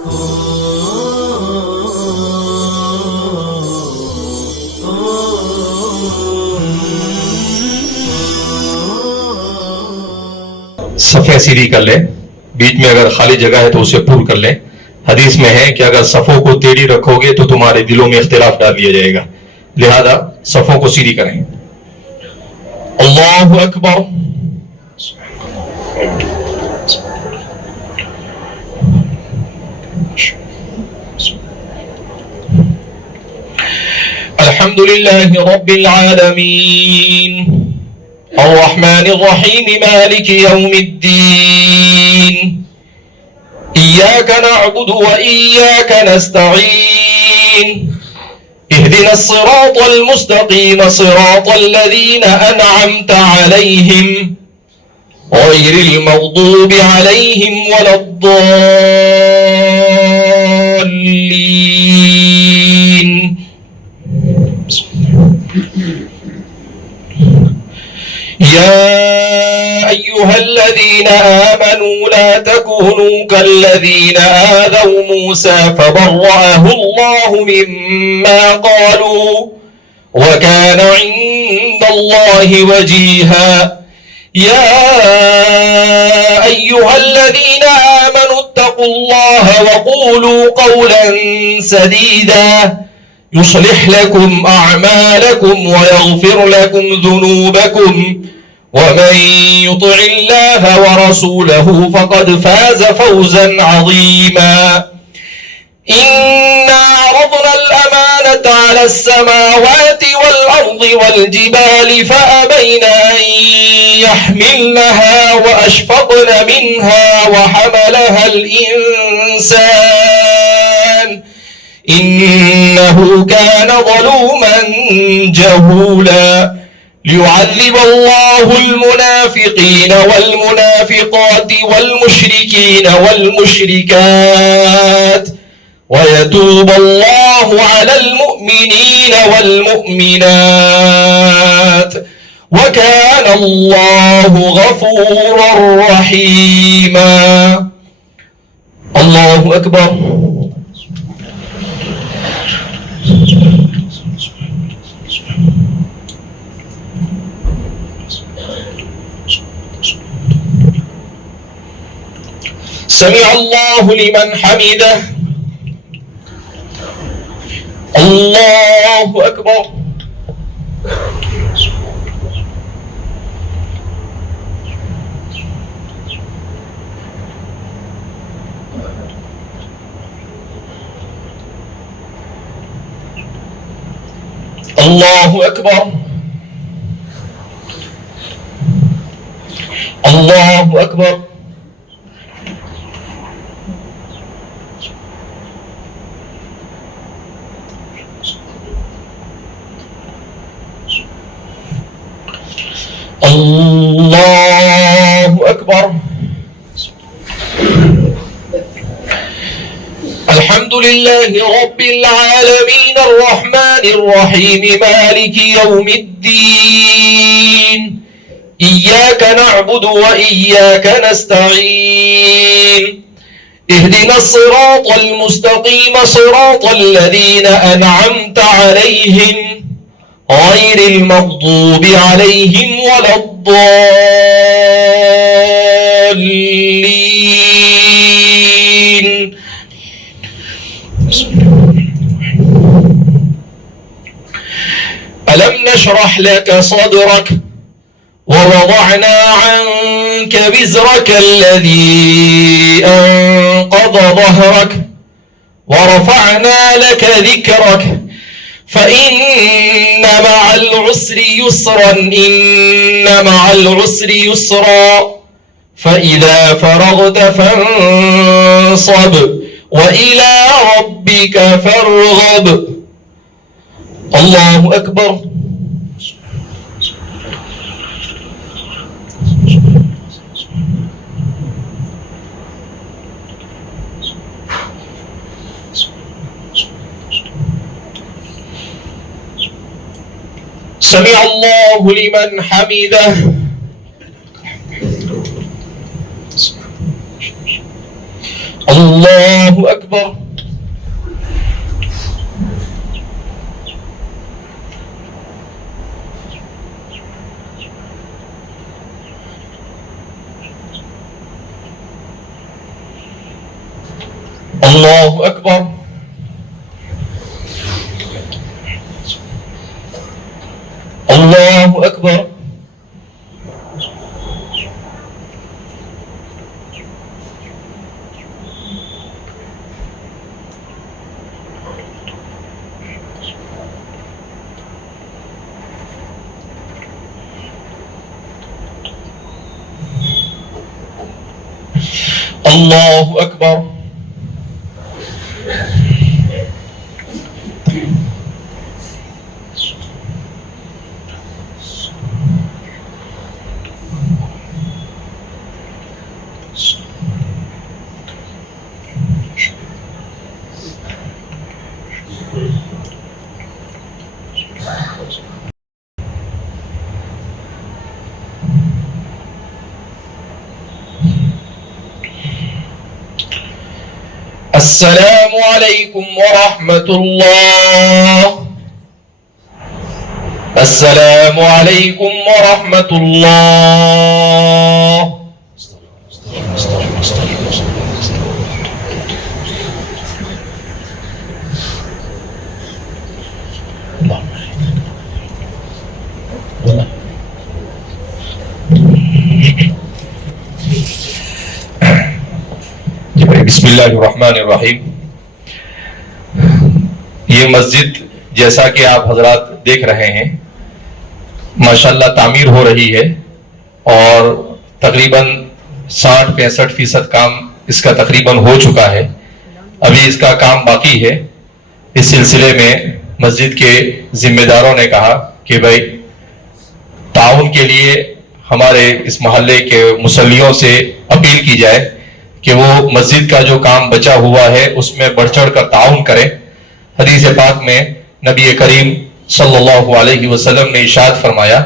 सफ़े सीधी कर ले, बीच में अगर खाली जगह है तो उसे पूर्ण कर ले। हदीस में है कि अगर सफ़ों को टेढ़ी रखोगे तो तुम्हारे दिलों में इख्तिलाफ डाल दिया जाएगा, लिहाजा सफ़ों को सीधी करें। अल्लाहु अकबर। अल्हम्दुलिल्लाहि रब्बिल आलमीन अर्रहमानिर रहीम मालिकि यौमिद्दीन इय्याका नअबुदु व इय्याका नस्तईन इहदिनस सिरातल मुस्तकीम सिरातल लज़ीना अनअमता अलैहिम गैरिल मग़दूबि अलैहिम वलद्दॉल्लीन। या अय्युहल्लज़ीन आमनू ला तकूनू कल्लज़ीन आज़व मूसा फबर्रअहु अल्लाहु मिम्मा क़ालू व कान इंदल्लाहि वजीहा। या अय्युहल्लज़ीन आमनू इत्तक़ुल्लाह व क़ूलू क़ौलन सदीदा युस्लिह लकुम अअमालकुम व यग़फिर लकुम ज़ुनूबकुम वमन युतिइल्लाह व रसूलहु फ़क़द फ़ाज़ फ़ौज़न अज़ीमा। इन्ना अरज़ना अल-अमानता अला अस्समावाति वल अर्ज़ि वल जिबालि फ़अबैना अन यहमिलनहा व अशफ़क़न मिन्हा व हमलहा अल-इंसान इन्नहु कान ज़लूमन जहूला। लियुअज़्ज़िब अल्लाहु अल-मुनाफ़िक़ीन वल-मुनाफ़िक़ाति वल-मुश्रिकीन वल-मुश्रिकात व यतूब अल्लाहु अलल मुअ्मिनीन वल-मुअ्मिनात व कान अल्लाहु गफ़ूरर रहीमा। अल्लाहु अकबर। समिअ अल्लाहु लिमन हमिदह। अल्लाहु अकबर। अल्लाहु अकबर। अल्लाहु अकबर। अल्लाहु अकबर। अल्हम्दुलिल्लाहि रब्बिल आलमीन अर्रहमानिर रहीम मालिकि यौमिद्दीन इय्याका नअबुदु व इय्याका नस्तईन इहदिनस सिरातल मुस्तकीम सिरातल लज़ीना अनअमता अलैहिम गैरिल मग़दूबि अलैहिम वलद्दॉल्लीन। अलम नशरह लक सदरक ववضعنا عنك وزرك الذي أنقض ظهرك ورفعنا لك ذكرك فإن مع العسر يسرا إن مع العسر يسرا فإذا فرغت فانصب وإلى ربك فارغب. الله أكبر. سمع الله لمن حمده. अल्लाहु अकबर। अल्लाहु अकबर। अल्लाहु अकबर। अल्लाहु अकबर। अस्सलामु अलैकुम वरहमतुल्लाह। अस्सलामु अलैकुम वरहमतुल्लाह। बिस्मिल्लाहिर्रहमानिर्रहीम। ये मस्जिद जैसा कि आप हजरात देख रहे हैं माशाल्लाह तामीर हो रही है और तकरीबन 60-65% काम इसका तकरीबन हो चुका है। अभी इसका काम बाकी है। इस सिलसिले में मस्जिद के जिम्मेदारों ने कहा कि भाई ताउन के लिए हमारे इस मोहल्ले के मुसल्लियों से अपील की जाए कि वो मस्जिद का जो काम बचा हुआ है उसमें बढ़ चढ़ कर ताउन करें। हदीस पाक में नबी करीम सल्लल्लाहु अलैहि वसल्लम ने इरशाद फरमाया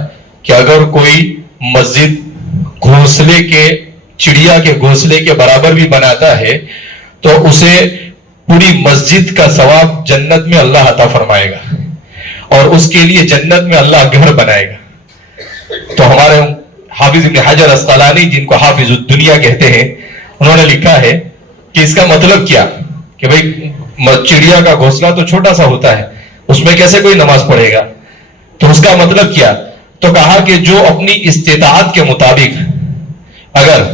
कि अगर कोई मस्जिद घोंसले के चिड़िया के घोंसले के बराबर भी बनाता है तो उसे पूरी मस्जिद का सवाब जन्नत में अल्लाह अता फरमाएगा और उसके लिए जन्नत में अल्लाह घर बनाएगा। तो हमारे हाफिज इब्न हजर अस्कलानी जिनको हाफिजुद दुनिया कहते हैं उन्होंने लिखा है कि इसका मतलब क्या कि भाई चिड़िया का घोंसला तो छोटा सा होता है उसमें कैसे कोई नमाज पढ़ेगा। तो उसका मतलब क्या, तो कहा कि जो अपनी इस्तेताअत के मुताबिक अगर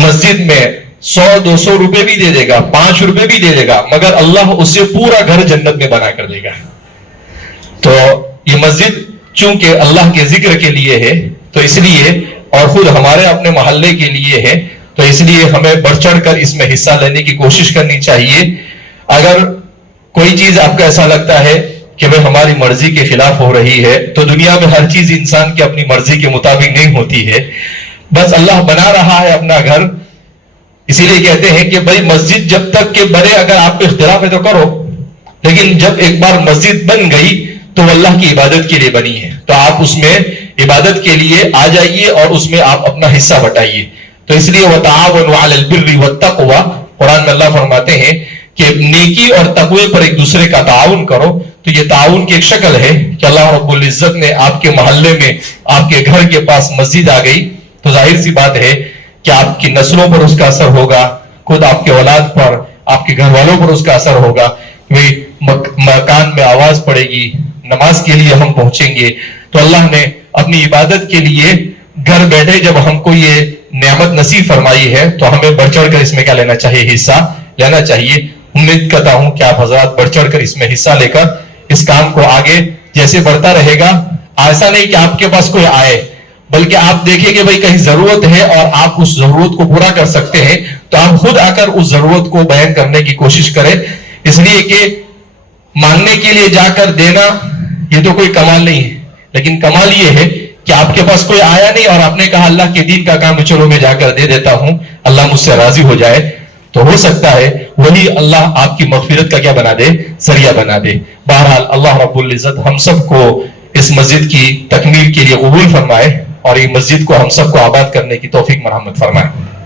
मस्जिद में 100-200 रुपए भी दे देगा, 5 रुपए भी दे देगा, मगर अल्लाह उससे पूरा घर जन्नत में बना कर देगा। तो ये मस्जिद चूंकि अल्लाह के जिक्र के लिए है तो इसलिए और खुद हमारे अपने मोहल्ले के लिए है तो इसलिए हमें बढ़ चढ़ कर इसमें हिस्सा लेने की कोशिश करनी चाहिए। अगर कोई चीज आपको ऐसा लगता है कि भाई हमारी मर्जी के खिलाफ हो रही है तो दुनिया में हर चीज इंसान की अपनी मर्जी के मुताबिक नहीं होती है। बस अल्लाह बना रहा है अपना घर, इसीलिए कहते हैं कि भाई मस्जिद जब तक के बने अगर आपको इख्तिलाफ है तो करो, लेकिन जब एक बार मस्जिद बन गई तो अल्लाह की इबादत के लिए बनी है तो आप उसमें इबादत के लिए आ जाइए और उसमें आप अपना हिस्सा बटाइए। तो इसलिए वताअवनु अलल बिर्रि वत्तक़वा, कुरान में अल्लाह फरमाते हैं कि नेकी और तकवे पर एक दूसरे का ताउन करो। तो ये ताउन की एक शक्ल है कि अल्लाह रब्बुल इज्जत ने आपके मोहल्ले में आपके घर के पास मस्जिद आ गई तो जाहिर सी बात है कि आपकी नस्लों पर उसका असर होगा, खुद आपके औलाद पर, आपके घर वालों पर उसका असर होगा। वे मकान में आवाज पड़ेगी, नमाज के लिए हम पहुंचेंगे। तो अल्लाह ने अपनी इबादत के लिए घर बैठे जब हमको ये नेमत नसीब फरमाई है तो हमें बढ़ चढ़ कर इसमें क्या लेना चाहिए, हिस्सा लेना चाहिए। उम्मीद करता हूं कि आप हजरात बढ़ चढ़ कर इसमें हिस्सा लेकर इस काम को आगे जैसे बढ़ता रहेगा। ऐसा नहीं कि आपके पास कोई आए, बल्कि आप देखें कि भाई कहीं जरूरत है और आप उस जरूरत को पूरा कर सकते हैं तो आप खुद आकर उस जरूरत को बयान करने की कोशिश करें। इसलिए कि मांगने के लिए जाकर देना ये तो कोई कमाल नहीं है, लेकिन कमाल ये है कि आपके पास कोई आया नहीं और आपने कहा अल्लाह के दीन का काम चलो मैं जाकर दे देता हूं, अल्लाह मुझसे राजी हो जाए। तो हो सकता है वही अल्लाह आपकी मगफिरत का क्या बना दे, सरिया बना दे। बहरहाल अल्लाह रब्बुल इज्जत हम सबको इस मस्जिद की तकमील के लिए कबूल फरमाए और ये मस्जिद को हम सबको आबाद करने की तौफीक मरहमत फरमाए।